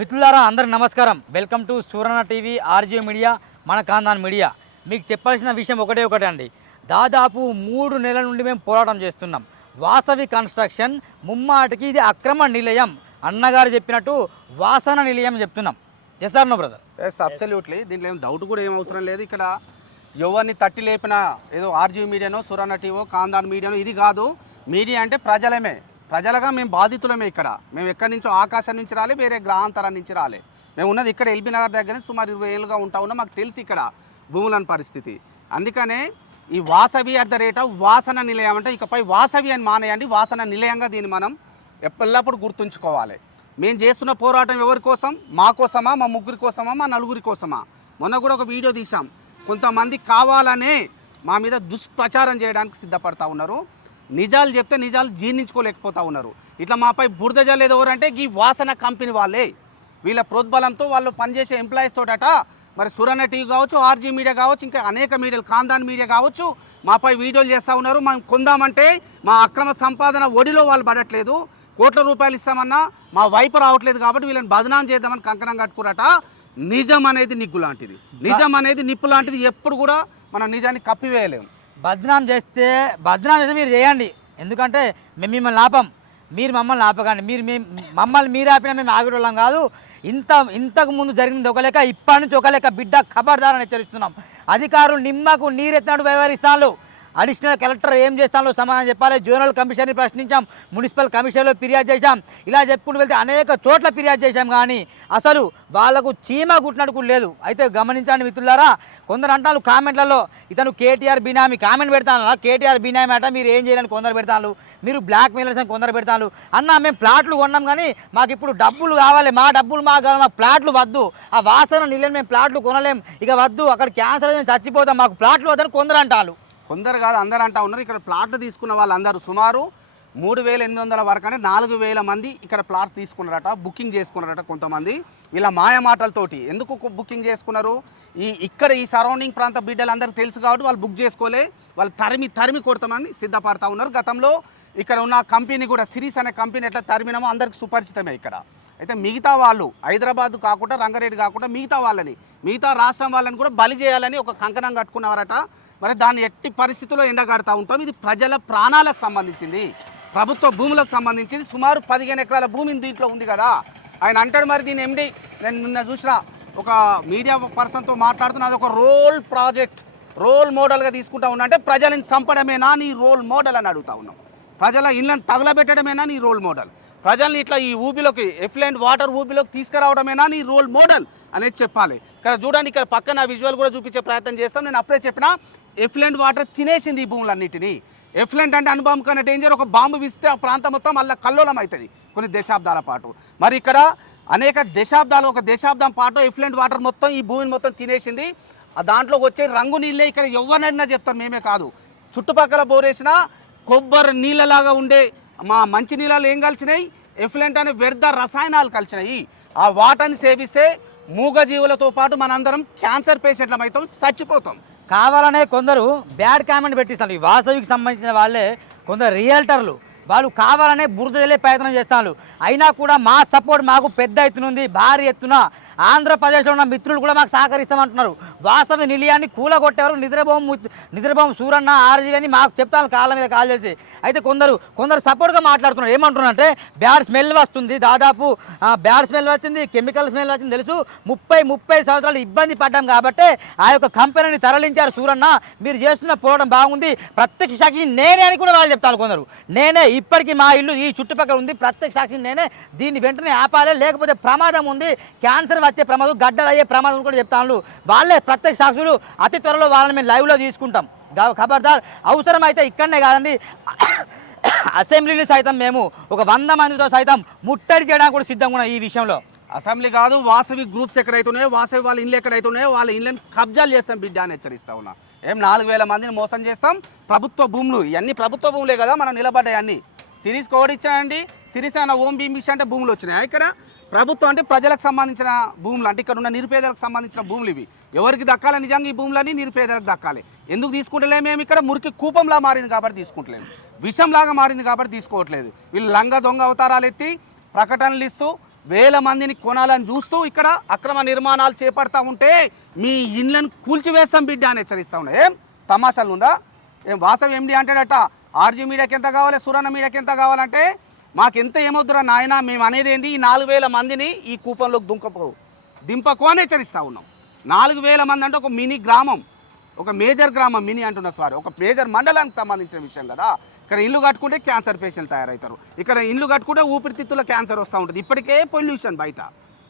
మిత్రులారా అందరికి నమస్కారం. Welcome to Surana TV RJ media మన కాందాన్ మీడియా. మీకు చెప్పాల్సిన విషయం ఒకటే ఒకటే అండి. దాదాపు మూడు నెలల నుండి మేము పోరాటం చేస్తున్నాం. వాసవి కన్స్ట్రక్షన్ ముమ్మాటికి ఇది అక్రమ నిలయం. అన్నగారు చెప్పినట్టు వాసన నిలయం చెప్తున్నాం. Yes or no brother yes absolutely దీంట్లో ఏం డౌట్ కూడా ఏం అవసరం లేదు. ఇక్కడ ఎవరిని తట్టి లేపిన ఏదో ఆర్జీ మీడియానో సురాణ టీవో కాందాన్ మీడియానో ఇది కాదు. మీడియా అంటే ప్రజలమే. ప్రజలుగా మేము బాధితులమే ఇక్కడ. మేము ఎక్కడి నుంచో ఆకాశం నుంచి రాలే వేరే గ్రహాంతరం నుంచి రాలే. మేము ఉన్నది ఇక్కడ ఎల్బీ నగర్ దగ్గర సుమారు ఇరవై ఏళ్ళుగా ఉంటా ఉన్నా. మాకు తెలుసు ఇక్కడ భూములని పరిస్థితి. అందుకనే ఈ Vasavi at the rate of వాసన నిలయం అంటే ఇకపై వాసవి అని మానేయండి. వాసన నిలయంగా దీన్ని మనం ఎల్లప్పుడూ గుర్తుంచుకోవాలి. మేము చేస్తున్న పోరాటం ఎవరి కోసం? మా కోసమా? మా ముగ్గురి కోసమా? మా నలుగురి కోసమా? మొన్న కూడా ఒక వీడియో తీసాం కొంతమంది కావాలనే మా మీద దుష్ప్రచారం చేయడానికి సిద్ధపడతా ఉన్నారు. నిజాలు చెప్తే నిజాలు జీర్ణించుకోలేకపోతా ఉన్నారు. ఇట్లా మాపై బురద జల్లేది ఎవరంటే ఈ వాసన కంపెనీ వాళ్ళే. వీళ్ళ ప్రోద్బలంతో వాళ్ళు పనిచేసే ఎంప్లాయీస్ తోటట మరి సురణ టీవీ కావచ్చు ఆర్జీ మీడియా కావచ్చు ఇంకా అనేక మీడియాలు కాందాన్ మీడియా కావచ్చు మాపై వీడియోలు చేస్తూ ఉన్నారు. మనం కొందామంటే మా అక్రమ సంపాదన ఒడిలో వాళ్ళు పడట్లేదు. కోట్ల రూపాయలు ఇస్తామన్నా మా వైపు రావట్లేదు కాబట్టి వీళ్ళని బదనాం చేద్దామని కంకణం కట్టుకురట. నిజం అనేది నిగ్గు లాంటిది. నిజం అనేది నిప్పు లాంటిది. ఎప్పుడు కూడా మనం నిజాన్ని కప్పివేయలేము బద్నాం చేస్తే బద్నాం చేస్తే మీరు చేయండి. ఎందుకంటే మేము మిమ్మల్ని ఆపం మీరు మమ్మల్ని ఆపకండి మీరు మేము మమ్మల్ని మీరు ఆపినా మేము ఆగేటోళ్ళం కాదు. ఇంత ఇంతకు ముందు జరిగింది ఒక లెక్క ఇప్పటి నుంచి ఒక లెక్క బిడ్డ ఖబర్దారని హెచ్చరిస్తున్నాం. అధికారులు నిమ్మకు నీరెత్తినట్టు వ్యవహరిస్తాను అడిషనల్ కలెక్టర్ ఏం చేస్తానో సమాధానం చెప్పాలి. జోనల్ కమిషన్ని ప్రశ్నించాం. మున్సిపల్ కమిషన్లో ఫిర్యాదు చేశాం. ఇలా చెప్పుకుంటూ వెళ్తే అనేక చోట్ల ఫిర్యాదు చేశాం కానీ అసలు వాళ్ళకు చీమ కుట్టినట్టు కూడా లేదు. అయితే గమనించండి మిత్రులారా కొందరు అంటారు కామెంట్లలో ఇతను కేటీఆర్ బినామీ కామెంట్ పెడతాను కేటీఆర్ బినామీ అట మీరు ఏం చేయాలని కొందరు పెడతాను మీరు బ్లాక్ మెయిలర్స్ అని కొందరు పెడతాను అన్న మేము ప్లాట్లు కొన్నాం కానీ మాకు ఇప్పుడు డబ్బులు కావాలి. మా డబ్బులు మాకు కావాలి మా ప్లాట్లు వద్దు. ఆ వాసన నిలయం మేము ప్లాట్లు కొనలేం. ఇక వద్దు అక్కడ క్యాన్సర్ చచ్చిపోతాం. మాకు ప్లాట్లు వద్దని కొందరు అంటారు కొందరు కాదు అందరు అంటా ఉన్నారు. ఇక్కడ ప్లాట్లు తీసుకున్న వాళ్ళందరూ సుమారు మూడు వేల ఎనిమిది వందల వరకు అంటే నాలుగు వేల మంది ఇక్కడ ప్లాట్స్ తీసుకున్నారట బుకింగ్ చేసుకున్నారట కొంతమంది. ఇలా మాయ మాటలతోటి ఎందుకు బుకింగ్ చేసుకున్నారు? ఈ ఇక్కడ ఈ సరౌండింగ్ ప్రాంత బిడ్డలందరికీ తెలుసు కాబట్టి వాళ్ళు బుక్ చేసుకోలే. వాళ్ళు తరిమి తరిమి కొడతామని సిద్ధపడతా ఉన్నారు. గతంలో ఇక్కడ ఉన్న కంపెనీ కూడా సిరీస్ అనే కంపెనీ ఎట్లా తరిమినామో అందరికి సుపరిచితమే ఇక్కడ. అయితే మిగతా వాళ్ళు హైదరాబాద్ కాకుండా రంగారెడ్డి కాకుండా మిగతా వాళ్ళని మిగతా రాష్ట్రం వాళ్ళని కూడా బలి చేయాలని ఒక కంకణం కట్టుకున్నారట మరి దాన్ని ఎట్టి పరిస్థితుల్లో ఎండగడతా ఉంటాం. ఇది ప్రజల ప్రాణాలకు సంబంధించింది. ప్రభుత్వ భూములకు సంబంధించింది. సుమారు పదిహేను ఎకరాల భూమి దీంట్లో ఉంది కదా. ఆయన అంటాడు మరి దీని ఎండి. నేను నిన్న చూసిన ఒక మీడియా పర్సన్తో మాట్లాడుతున్న అది ఒక రోల్ ప్రాజెక్ట్ రోల్ మోడల్గా తీసుకుంటా ఉన్నా అంటే ప్రజలను చంపడమేనా నీ రోల్ మోడల్ అని అడుగుతా ఉన్నాం. ప్రజల ఇళ్ళని తగలబెట్టడమేనా నీ రోల్ మోడల్? ప్రజల్ని ఇట్లా ఈ ఊబిలోకి ఎఫ్లెంట్ వాటర్ ఊబిలోకి తీసుకురావడమేనా నీ రోల్ మోడల్ అనేది చెప్పాలి. ఇక్కడ చూడండి ఇక్కడ పక్కన విజువల్ కూడా చూపించే ప్రయత్నం చేస్తాం. నేను అప్పుడే చెప్పిన ఎఫ్లెంట్ వాటర్ తినేసింది ఈ భూములన్నింటినీ. ఎఫ్లెంట్ అంటే అనుభవం కన్నా డేంజర్ ఒక బాంబు విస్తే ఆ ప్రాంతం మొత్తం మళ్ళీ కల్లోలం అవుతుంది కొన్ని దశాబ్దాల పాటు. మరి ఇక్కడ అనేక దశాబ్దాలు ఒక దశాబ్దం పాటు ఎఫ్లెంట్ వాటర్ మొత్తం ఈ భూమిని మొత్తం తినేసింది. ఆ దాంట్లో వచ్చే రంగు నీళ్ళే ఇక్కడ ఎవరినైనా చెప్తారు మేమే కాదు. చుట్టుపక్కల బోరేసిన కొబ్బరి నీళ్ళలాగా ఉండే మా మంచి నీళ్ళలో ఏం కలిసినాయి? ఎఫ్లెంట్ అనే వ్యర్థ రసాయనాలు కలిసినాయి. ఆ వాటర్ని సేవిస్తే మూగజీవులతో పాటు మనందరం క్యాన్సర్ పేషెంట్లం అవుతాం చచ్చిపోతాం. కావాలనే కొందరు బ్యాడ్ కామెంట్ పెట్టిస్తారు ఈ వాసవికి సంబంధించిన వాళ్ళే కొందరు రియల్టర్లు. వాళ్ళు కావాలనే బురద ప్రయత్నం చేస్తున్నారు అయినా కూడా మా సపోర్ట్ మాకు పెద్ద ఎత్తున ఉంది భారీ ఎత్తున. ఆంధ్రప్రదేశ్లో ఉన్న మిత్రులు కూడా మాకు సహకరిస్తామంటున్నారు. వాసవి నిలయాన్ని కూలగొట్టేవారు నిద్రభవం నిద్రభవం సూరన్న ఆర్జీ అని మాకు చెప్తాను కాళ్ళ మీద కాల్ చేసి. అయితే కొందరు కొందరు సపోర్ట్గా మాట్లాడుతున్నారు. ఏమంటున్నారు అంటే బ్యాడ్ స్మెల్ వస్తుంది దాదాపు. బ్యాడ్ స్మెల్ వచ్చింది కెమికల్ స్మెల్ వచ్చింది తెలుసు. ముప్పై ముప్పై సంవత్సరాలు ఇబ్బంది పడ్డాం కాబట్టి ఆ యొక్క కంపెనీని తరలించారు సూరన్న. మీరు చేస్తున్న పోవడం బాగుంది. ప్రత్యక్ష సాక్షి నేనే అని కూడా వాళ్ళు చెప్తాను కొందరు. నేనే ఇప్పటికీ మా ఇల్లు ఈ చుట్టుపక్కల ఉంది. ప్రత్యక్ష సాక్షి నేనే. దీన్ని వెంటనే ఆపాలి. లేకపోతే ప్రమాదం ఉంది. క్యాన్సర్ వచ్చే ప్రమాదం గడ్డలు అయ్యే ప్రమాదం కూడా చెప్తాను వాళ్ళే ప్రత్యక్ష సాక్షులు. అతి త్వరలో వాళ్ళని మేము లైవ్లో తీసుకుంటాం. గా- ఖబర్దార్ అవసరమైతే ఇక్కడనే కాదండి. అసెంబ్లీని సైతం మేము ఒక వంద మందితో సైతం ముట్టడి చేయడానికి కూడా సిద్ధంగా ఉన్నాం ఈ విషయంలో. అసెంబ్లీ కాదు వాసవి గ్రూప్స్ ఎక్కడైతున్నాయో వాసవి వాళ్ళ ఇల్లు ఎక్కడైతున్నాయో వాళ్ళ ఇళ్ళని కబ్జాలు చేస్తాం బిడ్డ అని హెచ్చరిస్తా ఉన్నా. ఏం నాలుగు వేల మందిని మోసం చేస్తాం? ప్రభుత్వ భూములు. ఇవన్నీ ప్రభుత్వ భూములే కదా మనం నిలబడ్డాయి అన్ని. సిరీస్ కోడ్ ఇచ్చానండి సిరీస్ అన్న ఓం భీమ్ ఇష్ట అంటే భూములు వచ్చినాయి ఇక్కడ? ప్రభుత్వం అంటే ప్రజలకు సంబంధించిన భూములు. అంటే ఇక్కడ ఉన్న నిరుపేదలకు సంబంధించిన భూములు ఇవి. ఎవరికి దక్కాలి నిజంగా ఈ భూములన్నీ? నిరుపేదలకు దక్కాలి. ఎందుకు తీసుకుంటలేము మేము ఇక్కడ? మురికి కూపంలా మారింది కాబట్టి తీసుకుంటలేము విషంలాగా మారింది కాబట్టి తీసుకోవట్లేదు. వీళ్ళు లంగ దొంగ అవతారాలు ఎత్తి ప్రకటనలు ఇస్తూ వేల మందిని కొనాలని చూస్తూ ఇక్కడ అక్రమ నిర్మాణాలు చేపడతా ఉంటే మీ ఇండ్లను కూల్చివేస్తాం బిడ్డ అని హెచ్చరిస్తా ఉన్నా. ఏం? తమాషాలు ఉందా? ఏం వాసవి ఎండి అంటాడట ఆర్జీ మీడియాకి ఎంత కావాలి సురణ మీడియాకి ఎంత కావాలంటే మాకు ఎంత ఏమొద్దురా నాయన మేము అనేది ఏంది? ఈ నాలుగు వేల మందిని ఈ కూపంలోకి దుంకపో దింపకు అని హెచ్చరిస్తూ ఉన్నాం. నాలుగు వేల మంది అంటే ఒక మినీ గ్రామం. ఒక మేజర్ గ్రామం మినీ అంటున్న సారీ. ఒక మేజర్ మండలానికి సంబంధించిన విషయం కదా. ఇక్కడ ఇల్లు కట్టుకుంటే క్యాన్సర్ పేషెంట్ తయారవుతారు. ఇక్కడ ఇల్లు కట్టుకుంటే ఊపిరితిత్తుల క్యాన్సర్ వస్తూ ఉంటుంది. ఇప్పటికే పొల్యూషన్ బయట.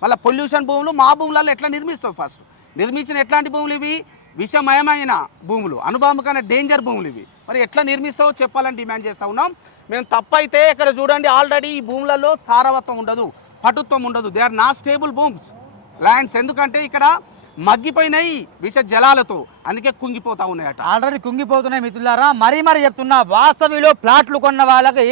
మళ్ళీ పొల్యూషన్ భూములు మా భూములలో ఎట్లా నిర్మిస్తాం ఫస్ట్? నిర్మించిన ఎట్లాంటి భూములు ఇవి? విషమయమైన భూములు. అనుభవకమైన డేంజర్ భూములు ఇవి. మరి ఎట్లా నిర్మిస్తావో చెప్పాలని డిమాండ్ చేస్తూ ఉన్నాం. మేము తప్పైతే ఇక్కడ చూడండి ఆల్రెడీ ఈ భూములలో సారవత్వం ఉండదు పటుత్వం ఉండదు. దే ఆర్ నాట్ స్టేబుల్ భూమ్స్ ల్యాండ్స్ ఎందుకంటే ఇక్కడ మగ్గిపోయినాయి విష జలాలతో. అందుకే కుంగిపోతా ఉన్నాయట. ఆల్రెడీ కుంగిపోతున్నాయి మిత్రులారా. మరీ మరీ చెప్తున్నా వాస్తవిలో ప్లాట్లు కొన్న వాళ్ళకి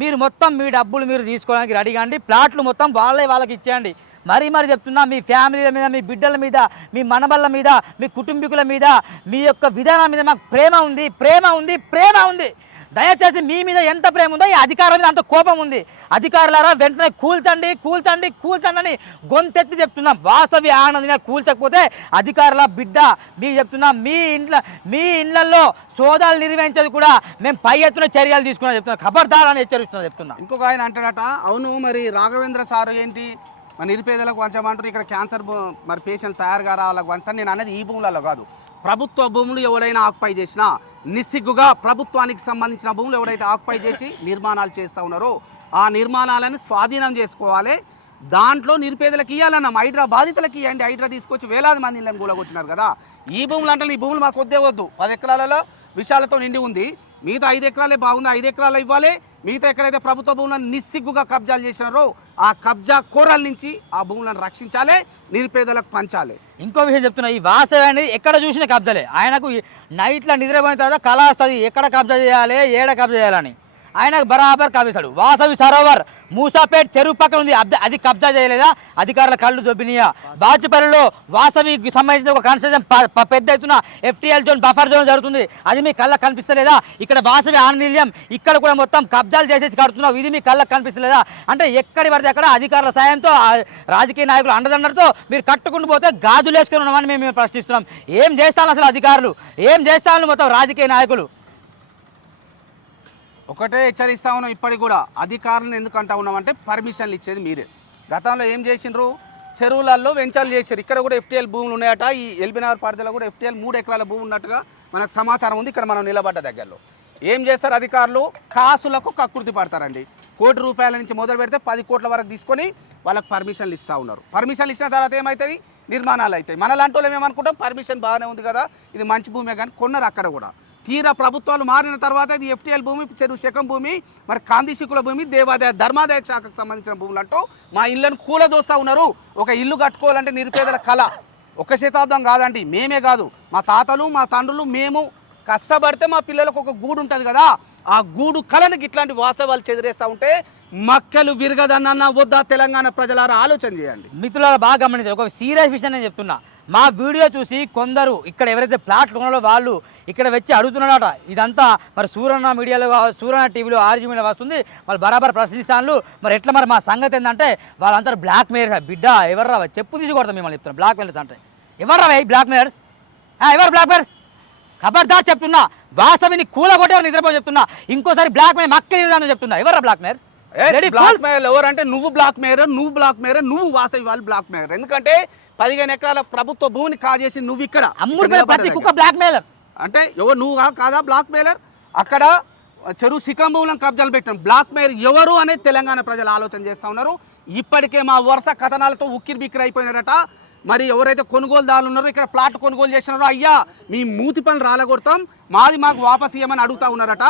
మీరు మొత్తం మీ డబ్బులు మీరు తీసుకోవడానికి రెడీ అండి ప్లాట్లు మొత్తం వాళ్ళే వాళ్ళకి ఇచ్చేయండి. మరీ మరీ చెప్తున్నా మీ ఫ్యామిలీల మీద మీ బిడ్డల మీద మీ మనబళ్ళ మీద మీ కుటుంబీకుల మీద మీ యొక్క విధానం మీద మాకు ప్రేమ ఉంది ప్రేమ ఉంది ప్రేమ ఉంది. దయచేసి మీ మీద ఎంత ప్రేమ ఉందో ఈ అధికారం మీద అంత కోపం ఉంది. అధికారులారా వెంటనే కూల్చండి కూల్చండి కూల్చండి అని గొంతెత్తి చెప్తున్నాం. వాసవి ఆనందిగా కూల్చకపోతే అధికారుల బిడ్డ మీకు చెప్తున్నా మీ ఇంట్లో మీ ఇళ్ళలో సోదాలు నిర్వహించేది కూడా మేము పై ఎత్తున చర్యలు తీసుకున్నా చెప్తున్నా ఖబర్దార్ అని హెచ్చరిస్తున్నా చెప్తున్నా. ఇంకొక ఆయన అంటాడట అవును మరి రాఘవేంద్ర సార్ ఏంటి? మన నిరుపేదలకు వంచమంటారు ఇక్కడ క్యాన్సర్ మరి పేషెంట్ తయారుగా రావాలకు వంచారు నేను అనేది ఈ భూములలో కాదు. ప్రభుత్వ భూములు ఎవరైనా ఆక్యుపై చేసినా నిస్సిగ్గుగా ప్రభుత్వానికి సంబంధించిన భూములు ఎవరైతే ఆక్యుపై చేసి నిర్మాణాలు చేస్తూ ఉన్నారో ఆ నిర్మాణాలను స్వాధీనం చేసుకోవాలి. దాంట్లో నిరుపేదలకు ఇవ్వాలన్నాం హైడ్రా బాధితులకు ఇవ్వండి హైడ్రా తీసుకొచ్చి వేలాది మంది ఇళ్ళని కూలగొట్టినారు కదా. ఈ భూములు అంటే ఈ భూములు మాకు వద్దే వద్దు. పది ఎకరాలలో విషయాలతో నిండి ఉంది. మిగతా ఐదు ఎకరాలే బాగుంది ఐదు ఎకరాలు ఇవ్వాలి. మిగతా ఎక్కడైతే ప్రభుత్వ భూములను నిస్సిగ్గుగా కబ్జాలు చేసినారో ఆ కబ్జా కోరల నుంచి ఆ భూములను రక్షించాలి నిరుపేదలకు పంచాలి. ఇంకో విషయం చెప్తున్నా ఈ వాసవి అనేది ఎక్కడ చూసిన కబ్జాలే. ఆయనకు నైట్లో నిద్రపోయిన తర్వాత కళ వస్తుంది ఎక్కడ కబ్జా చేయాలి ఏడ కబ్జా చేయాలని. ఆయనకు బరాబర్ కవిస్తాడు వాసవి సరోవర్ మూసాపేట్ చెరువు పక్కన ఉంది. అది కబ్జా చేయలేదా? అధికారుల కళ్ళు దొబ్బినియా. బాచుపల్లిలో వాసవికి సంబంధించిన ఒక కన్స్ట్రక్షన్ పెద్ద ఎత్తున ఎఫ్టీఎల్ జోన్ బఫర్ జోన్ జరుగుతుంది. అది మీ కళ్ళకు కనిపిస్తలేదా? ఇక్కడ వాసవి ఆనందిల్యం ఇక్కడ కూడా మొత్తం కబ్జాలు చేసేసి కడుతున్నావు. ఇది మీ కళ్ళకు కనిపిస్తలేదా? అంటే ఎక్కడి పడితే అక్కడ అధికారుల సాయంతో రాజకీయ నాయకులు అండదండతో మీరు కట్టుకుంటూ పోతే గాజులు వేసుకుని ఉన్నామని మేము ప్రశ్నిస్తున్నాం. ఏం చేస్తాను అసలు అధికారులు? ఏం చేస్తాను మొత్తం రాజకీయ నాయకులు? ఒకటే హెచ్చరిస్తా ఉన్నాం ఇప్పటికి కూడా. అధికారులను ఎందుకు అంటా ఉన్నామంటే పర్మిషన్లు ఇచ్చేది మీరే. గతంలో ఏం చేసిండ్రు? చెరువులలో వెంచాలు చేశారు. ఇక్కడ కూడా ఎఫ్టీఎల్ భూములు ఉన్నాయట. ఈ ఎల్బీనగర్ పరిధిలో కూడా ఎఫ్టీఎల్ మూడు ఎకరాల భూమి ఉన్నట్టుగా మనకు సమాచారం ఉంది ఇక్కడ మనం నిలబడ్డ దగ్గరలో. ఏం చేస్తారు అధికారులు? కాసులకు కకృతి పడతారండి. కోటి రూపాయల నుంచి మొదలు పెడితే పది కోట్ల వరకు తీసుకొని వాళ్ళకి పర్మిషన్లు ఇస్తూ ఉన్నారు. పర్మిషన్లు ఇచ్చిన తర్వాత ఏమవుతుంది నిర్మాణాలు అవుతాయి. మన లాంటి వాళ్ళు ఏమనుకుంటాం? పర్మిషన్ బాగానే ఉంది కదా. ఇది మంచి భూమే కానీ కొన్నారు అక్కడ కూడా. తీరా ప్రభుత్వాలు మారిన తర్వాత ఇది ఎఫ్టీఎల్ భూమి చెరువు శకం భూమి మరి కాందిశికుల భూమి దేవాదాయ ధర్మాదాయ శాఖకు సంబంధించిన భూములు అంటూ మా ఇళ్ళను కూలదోస్తూ ఉన్నారు. ఒక ఇల్లు కట్టుకోవాలంటే నిరుపేదల కళ. ఒక శతాబ్దం కాదండి మేమే కాదు. మా తాతలు మా తండ్రులు మేము కష్టపడితే మా పిల్లలకు ఒక గూడు ఉంటుంది కదా ఆ గూడు కళనికి ఇట్లాంటి వాస్తవాలు చెదిరేస్తూ ఉంటే మక్కలు విరగదన్న వద్దా తెలంగాణ ప్రజలారా? ఆలోచన చేయండి. మిత్రులారా బాగా గమనించారు ఒక సీరియస్ విషయం నేను చెప్తున్నా. మా వీడియో చూసి కొందరు ఇక్కడ ఎవరైతే ప్లాట్లు కొనాలో వాళ్ళు ఇక్కడ వచ్చి అడుగుతున్నాడట ఇదంతా మరి సూరన్న మీడియాలో సూరన్న టీవీలో ఆర్జీ మీడియా వస్తుంది. వాళ్ళు బరాబర్ ప్రశ్నిస్తాను మరి ఎట్లా మరి మా సంగతి ఏంటంటే వాళ్ళంతా బ్లాక్ మెయిల్స్ బిడ్డ ఎవర్రా చెప్పు తీసి కొడతాం మిమ్మల్ని చెప్తున్నా. బ్లాక్ మెయిల్స్ అంటే. ఎవర్రా బ్లాక్ మెయిల్స్ ఎవరు బ్లాక్ మెయిల్స్ ఖబర్దార్ చెప్తున్నా. వాసవిని కూల కొట్టారు నిద్రపో చెప్తున్నా. ఇంకోసారి బ్లాక్ మెయిల్ మక్కలు చెప్తున్నా. ఎవర్రా బ్లాక్ మెయిల్స్ బ్లాక్ మేయర్ ఎవరంటే నువ్వు బ్లాక్ మేయర్ నువ్వు బ్లాక్ మేయర్ నువ్వు వాసవి వాళ్ళు బ్లాక్ మేయర్ ఎందుకంటే పదిహేను ఎకరాల ప్రభుత్వ భూమిని కాజేసి నువ్వు ఇక్కడ అమ్ముడు ఇక్కడ ప్రతి నిలబడ్డ కుక్క బ్లాక్ మెయిలర్ అంటే ఎవరు నువ్వు కాదా బ్లాక్ మెయిలర్ అక్కడ చెరువు భూములను కబ్జాలు పెట్టాం. బ్లాక్ మెయిల్ ఎవరు అనేది తెలంగాణ ప్రజలు ఆలోచన చేస్తూ ఉన్నారు. ఇప్పటికే మా వరుస కథనాలతో ఉక్కిరి బిక్కిరి అయిపోయినారట. మరి ఎవరైతే కొనుగోలుదారులు ఉన్నారో ఇక్కడ ప్లాట్ కొనుగోలు చేసినారో అయ్యా మీ మూతి పనులు రాలగొడతాం. మాది మాకు వాపస్ ఇవ్వమని అడుగుతా ఉన్నారట.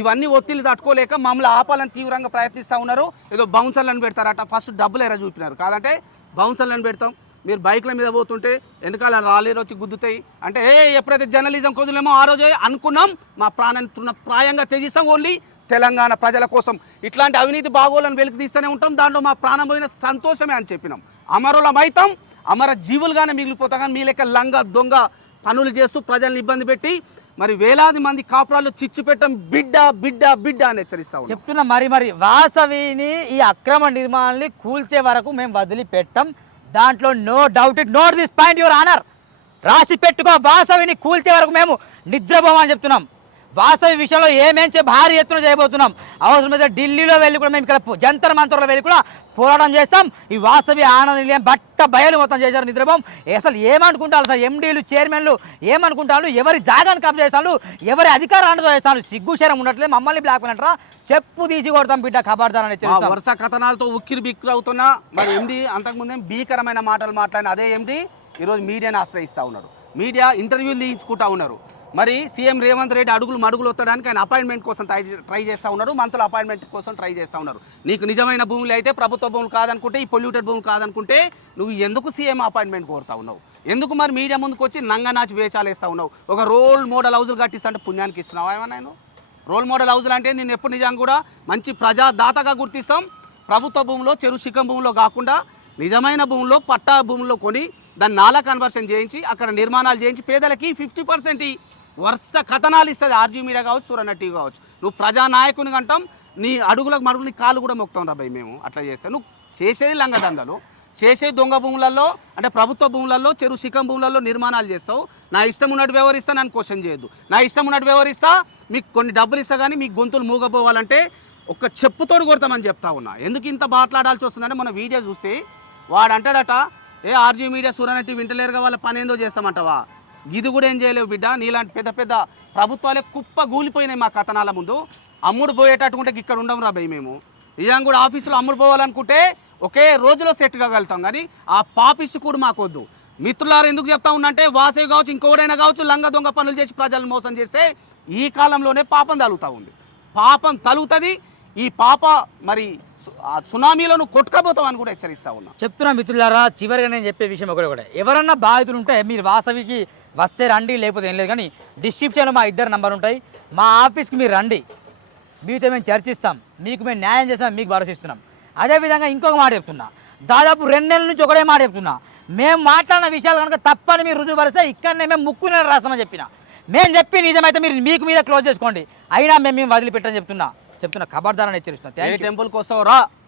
ఇవన్నీ ఒత్తిడి తట్టుకోలేక మమ్మల్ని ఆపాలని తీవ్రంగా ప్రయత్నిస్తూ ఉన్నారు. ఏదో బౌన్సర్లను పెడతారట. ఫస్ట్ డబ్బులు ఎర చూపినారు. కాదంటే బౌన్సర్లను పెడతాం. మీరు బైక్ల మీద పోతుంటే వెనకాల రాలేరు వచ్చి గుద్దుతాయి. అంటే ఏ ఎప్పుడైతే జర్నలిజం కుదిలేమో ఆ రోజే అనుకున్నాం మా ప్రాణాన్ని తృణ ప్రాయంగా త్యజిస్తాం ఓన్లీ తెలంగాణ ప్రజల కోసం. ఇట్లాంటి అవినీతి బాగోలను వెలికి తీస్తూనే ఉంటాం దాంట్లో మా ప్రాణం పోయిన సంతోషమే అని చెప్పినాం. అమరులం అమర జీవులుగానే మిగిలిపోతాం కానీ మీ లెక్క లంగ దొంగ పనులు చేస్తూ ప్రజల్ని ఇబ్బంది పెట్టి మరి వేలాది మంది కాపురాలు చిచ్చు పెట్టం బిడ్డ బిడ్డ బిడ్డ అని హెచ్చరిస్తాం చెప్తున్నా మరి మరి వాసవిని ఈ అక్రమ నిర్మాణాన్ని కూల్చే వరకు మేము వదిలిపెట్టాం. దాంట్లో no doubt it note this point your honour రాసి పెట్టుకో వాసవిని కూల్చే వరకు మేము నిద్రపోమని చెప్తున్నాం. వాసవి విషయంలో ఏమేం చే భారీ ఎత్తున చేయబోతున్నాం. అవసరమైతే ఢిల్లీలో వెళ్ళి కూడా మేము ఇక్కడ జంతర్ మంతర్లో వెళ్ళి కూడా పోరాటం చేస్తాం. ఈ వాసవి ఆనంద నిలయం బట్ట బయలు మొత్తం చేశారు నిద్రపోం అసలు ఏమనుకుంటారు సార్? ఎండీలు చైర్మన్లు ఏమనుకుంటారు? ఎవరి జాగాన్ని కబ్జా చేస్తాను ఎవరి అధికారాన్ని చేస్తాను సిగ్గు శరం ఉండట్లేదు మమ్మల్ని బ్లాక్ అంటారా చెప్పు తీసి కొడతాం బిడ్డ ఖబర్దారని. వరుస కథనాలతో ఉక్కిరి బిక్కిరి అవుతున్నా. మరి ఎండి అంతకుముందే భీకరమైన మాటలు మాట్లాడిన అదే ఎండి ఈరోజు మీడియాని ఆశ్రయిస్తూ ఉన్నారు. మీడియా ఇంటర్వ్యూలు తీయించుకుంటా ఉన్నారు. మరి సీఎం రేవంత్ రెడ్డి అడుగులు మడుగులు వత్తడానికి ఆయన అపాయింట్మెంట్ కోసం ట్రై ట్రై చేస్తూ ఉన్నారు. మంత్రుల అపాయింట్మెంట్ కోసం ట్రై చేస్తూ ఉన్నారు. నీకు నిజమైన భూములు అయితే ప్రభుత్వ భూములు కాదనుకుంటే ఈ పొల్యూటెడ్ భూములు కాదనుకుంటే నువ్వు ఎందుకు సీఎం అపాయింట్మెంట్ కోరుతా ఉన్నావు? ఎందుకు మరి మీడియా ముందుకు వచ్చి నంగనాచి వేషాలు వేస్తూ ఉన్నావు? ఒక రోల్ మోడల్ హౌజులు కట్టిస్తా అంటే పుణ్యానికి ఇస్తున్నావా ఏమన్నా నేను? రోల్ మోడల్ హౌజులు అంటే నేను ఎప్పుడు నిజంగా కూడా మంచి ప్రజాదాతగా గుర్తిస్తాం. ప్రభుత్వ భూమిలో చెరు శిఖం భూమిలో కాకుండా నిజమైన భూమిలో పట్టా భూమిలో కొని దాన్ని నాలా కన్వర్షన్ చేయించి అక్కడ నిర్మాణాలు చేయించి పేదలకి ఫిఫ్టీ పర్సెంట్ వరుస కథనాలు ఇస్తుంది ఆర్జీ మీడియా కావచ్చు సూరన్న టీవీ కావచ్చు. నువ్వు ప్రజానాయకుని కంటాం నీ అడుగులకు మడుగులు నీ కాళ్ళు కూడా మొక్తాం రా మేము. అట్లా చేస్తే నువ్వు చేసేది లంగదండలు చేసే దొంగ భూములలో అంటే ప్రభుత్వ భూములలో చెరువు శిఖం భూములలో నిర్మాణాలు చేస్తావు. నా ఇష్టం ఉన్నట్టు వ్యవహరిస్తా నన్ను క్వశ్చన్ చేయొద్దు. నా ఇష్టం ఉన్నట్టు వ్యవహరిస్తా మీకు కొన్ని డబ్బులు ఇస్తా కానీ మీ గొంతులు మూగపోవాలంటే ఒక చెప్పుతోడు కొడతామని చెప్తా ఉన్నా. ఎందుకు ఇంత మాట్లాడాల్సి వస్తుందంటే మన వీడియో చూసి వాడు అంటాడట ఏ ఆర్జీ మీడియా సూరనట్టి వింటలేరుగా వాళ్ళ పని ఏందో చేస్తామంటావా? ఇది కూడా ఏం చేయలేవు బిడ్డ. నీలాంటి పెద్ద పెద్ద ప్రభుత్వాలే కుప్ప గూలిపోయినాయి మా కథనాల ముందు. అమ్ముడు పోయేటట్టుకుంటే ఇక్కడ ఉండం రా భయ్ మేము. ఇయం కూడా ఆఫీసులో అమ్ముడు పోవాలనుకుంటే ఒకే రోజులో సెట్ కాగలుగుతాం. కానీ ఆ పాపిస్ట్ కూడా మాకొద్దు. మిత్రులారు ఎందుకు చెప్తా ఉన్నంటే వాసవి కావచ్చు ఇంకోడైనా కావచ్చు లంగ దొంగ పనులు చేసి ప్రజలను మోసం చేస్తే ఈ కాలంలోనే పాపం తలుగుతూ ఉంది. పాపం తలుగుతుంది ఈ పాప మరి సు- ఆ అని కూడా హెచ్చరిస్తా ఉన్నా. చెప్తున్నా మిత్రులారా చివరిగా నేను చెప్పే విషయం ఒకటి ఒకటే ఎవరన్నా బాధితులు ఉంటే మీరు వాసవికి వస్తే రండి లేకపోతే ఏం లేదు. కానీ డిస్క్రిప్షన్లో మా ఇద్దరు నంబర్ ఉంటాయి. మా ఆఫీస్కి మీరు రండి. మీతో మేము చర్చిస్తాం. మీకు మేము న్యాయం చేస్తాం మీకు భరోసా ఇస్తున్నాం. అదేవిధంగా ఇంకొక మాట చెప్తున్నా. దాదాపు రెండు నెలల నుంచి ఒకటే మాట చెప్తున్నా. మేము మాట్లాడిన విషయాలు కనుక తప్పని మీరు రుజువుపరిస్తే ఇక్కడనే మేము ముక్కు నెల రాస్తామని చెప్పిన. మేము చెప్పి నిజమైతే మీరు మీకు మీద క్లోజ్ చేసుకోండి. అయినా మేము మేము వదిలిపెట్టని చెప్తున్నా. చెప్తున్నా ఖబర్దారని హెచ్చరిస్తున్నా. ఏ థ్యాంక్ యూ టెంపుల్కి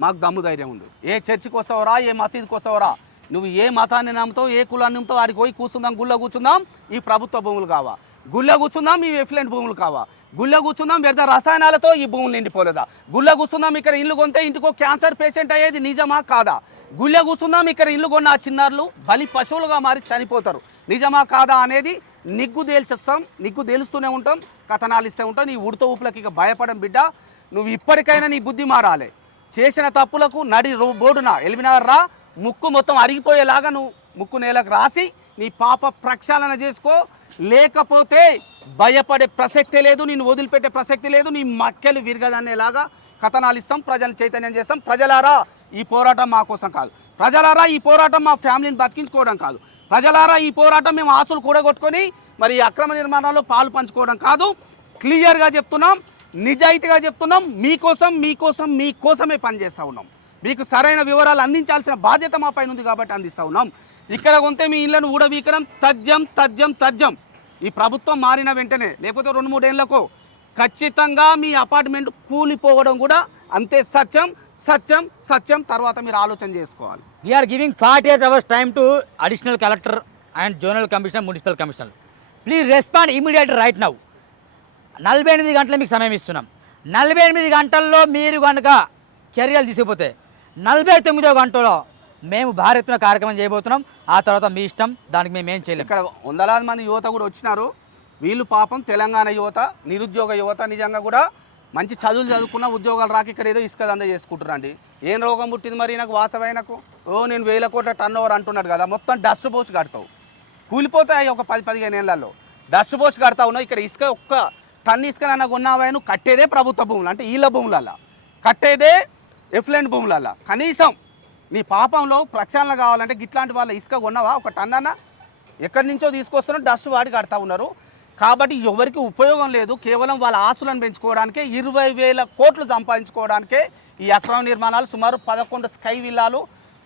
మాకు దమ్ము ధైర్యం ఉంది. ఏ చర్చికి వస్తావురా? ఏ మసీద్కి వస్తావురా? నువ్వు ఏ మతాన్ని నమ్ముతావు ఏ కులాన్ని నమ్ముతావు ఆడికి పోయి కూర్చుందాం గుళ్ళో కూర్చుందాం ఈ ప్రభుత్వ భూములు కావా. గుళ్ళో కూర్చుందాం ఈ ఎఫ్లెంట్ భూములు కావా. గుళ్ళో కూర్చుందాం వ్యర్థ రసాయనాలతో ఈ భూములు నిండిపోలేదా. గుళ్ళో కూర్చుందాం ఇక్కడ ఇల్లు కొంటే ఇంటికో క్యాన్సర్ పేషెంట్ అయ్యేది నిజమా కాదా. గుళ్ళో కూర్చుందాం ఇక్కడ ఇల్లు కొన్న ఆ చిన్నారులు బలి పశువులుగా మారి చనిపోతారు. నిజమా కాదా అనేది నిగ్గు తేల్చేస్తాం నిగ్గు తేలుస్తూనే ఉంటాం కథనాలు ఇస్తూ ఉంటాం. నీ ఉడత ఊపులకి ఇక భయపడం బిడ్డ నువ్వు ఇప్పటికైనా నీ బుద్ధి మారాలి. చేసిన తప్పులకు నడి రో- ఎలిమినార్ రా ముక్కు మొత్తం అరిగిపోయేలాగా నువ్వు ముక్కు నేలకు రాసి నీ పాప ప్రక్షాళన చేసుకో. లేకపోతే భయపడే ప్రసక్తే లేదు నేను వదిలిపెట్టే ప్రసక్తి లేదు నీ మక్కెలు విరగదనేలాగా కథనాలు ఇస్తాం ప్రజలను చైతన్యం చేస్తాం. ప్రజలారా ఈ పోరాటం మా కోసం కాదు. ప్రజలారా ఈ పోరాటం మా ఫ్యామిలీని బతికించుకోవడం కాదు. ప్రజలారా ఈ పోరాటం మేము ఆస్తులు కూడగొట్టుకొని మరి అక్రమ నిర్మాణాల్లో పాలు పంచుకోవడం కాదు. క్లియర్గా చెప్తున్నాం నిజాయితీగా చెప్తున్నాం మీకోసం మీకోసం మీకోసమే పనిచేస్తూ ఉన్నాం. మీకు సరైన వివరాలు అందించాల్సిన బాధ్యత మా పైన ఉంది కాబట్టి అందిస్తూ ఉన్నాం. ఇక్కడ కొంటే మీ ఇళ్ళను ఊడబీకడం తథ్యం తథ్యం తథ్యం. ఈ ప్రభుత్వం మారిన వెంటనే లేకపోతే రెండు మూడేళ్ళకు ఖచ్చితంగా మీ అపార్ట్మెంట్ కూలిపోవడం కూడా అంతే సత్యం సత్యం సత్యం. తర్వాత మీరు ఆలోచన చేసుకోవాలి. We're giving forty eight hours time to additional collector and zonal commissioner municipal commissioner please respond immediate right now నలభై ఎనిమిది గంటలు మీకు సమయం ఇస్తున్నాం. నలభై ఎనిమిది గంటల్లో మీరు కనుక చర్యలు తీసుకుపోతే నలభై తొమ్మిదో గంటలో మేము భారీ కార్యక్రమం చేయబోతున్నాం. ఆ తర్వాత మీ ఇష్టం దానికి మేము ఏం చేయలేం. ఇక్కడ వందలాది మంది యువత కూడా వచ్చినారు. వీళ్ళు పాపం తెలంగాణ యువత నిరుద్యోగ యువత నిజంగా కూడా మంచి చదువులు చదువుకున్న ఉద్యోగాలు రాక ఇక్కడ ఏదో ఇసుక దంద చేసుకుంటారండి ఏం రోగం పుట్టింది మరి నాకు వాసవైనకు? ఓ నేను వేల కోట్ల టర్న్ ఓవర్ అంటున్నాడు కదా మొత్తం డస్ట్ పోస్ట్ కడతావు. కూలిపోతాయి ఒక పది పదిహేను ఏళ్ళల్లో. డస్ట్ పోస్ట్ కడతా ఉన్నావు ఇక్కడ ఇసుక ఒక్క టన్ ఇసుక నన్న కొన్నావా? కట్టేదే ప్రభుత్వ భూములు అంటే ఈళ్ళ భూములలో కట్టేదే ఎఫ్లెంట్ భూములల్లా. కనీసం నీ పాపంలో ప్రక్షాళన కావాలంటే గిట్లాంటి వాళ్ళ ఇసుక కొన్నావా? ఒక టన్ అన్న ఎక్కడి నుంచో తీసుకొస్తున్నా డస్ట్ వాడి కడతా ఉన్నారు. కాబట్టి ఎవరికి ఉపయోగం లేదు కేవలం వాళ్ళ ఆస్తులను పెంచుకోవడానికే ఇరవై వేల కోట్లు సంపాదించుకోవడానికే ఈ అక్రమ నిర్మాణాలు సుమారు పదకొండు స్కై విల్లాలు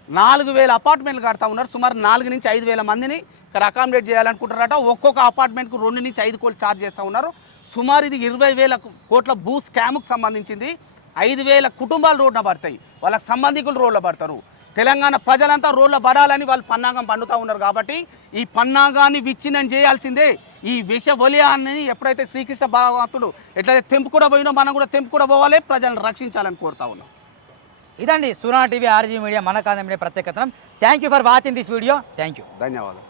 నాలుగు వేల అపార్ట్మెంట్లు కడతా ఉన్నారు. సుమారు నాలుగు నుంచి ఐదు వేల మందిని ఇక్కడ అకామిడేట్ చేయాలనుకుంటారట ఒక్కొక్క అపార్ట్మెంట్కు రెండు నుంచి ఐదు కోట్లు ఛార్జ్ చేస్తూ ఉన్నారు. సుమారు ఇది ఇరవై వేల కోట్ల భూ స్కామ్కు సంబంధించింది. ఐదు వేల కుటుంబాలు రోడ్న పడతాయి. వాళ్ళకి సంబంధికులు రోడ్ల పడతారు. తెలంగాణ ప్రజలంతా రోడ్ల పడాలని వాళ్ళు పన్నాగం పండుతూ ఉన్నారు కాబట్టి ఈ పన్నాగాన్ని విచ్ఛిన్నం చేయాల్సిందే. ఈ విష వలయాన్ని ఎప్పుడైతే శ్రీకృష్ణ భగవంతుడు ఎట్లయితే తెంపు కూడా పోయినో మనం కూడా తెంపు కూడా పోవాలి ప్రజలను రక్షించాలని కోరుతా ఉన్నాం. ఇదండి సునా టీవీ ఆర్జీ మీడియా మన కాంద media ప్రత్యేకతనం. Thank you for watching this video thank you ధన్యవాదాలు.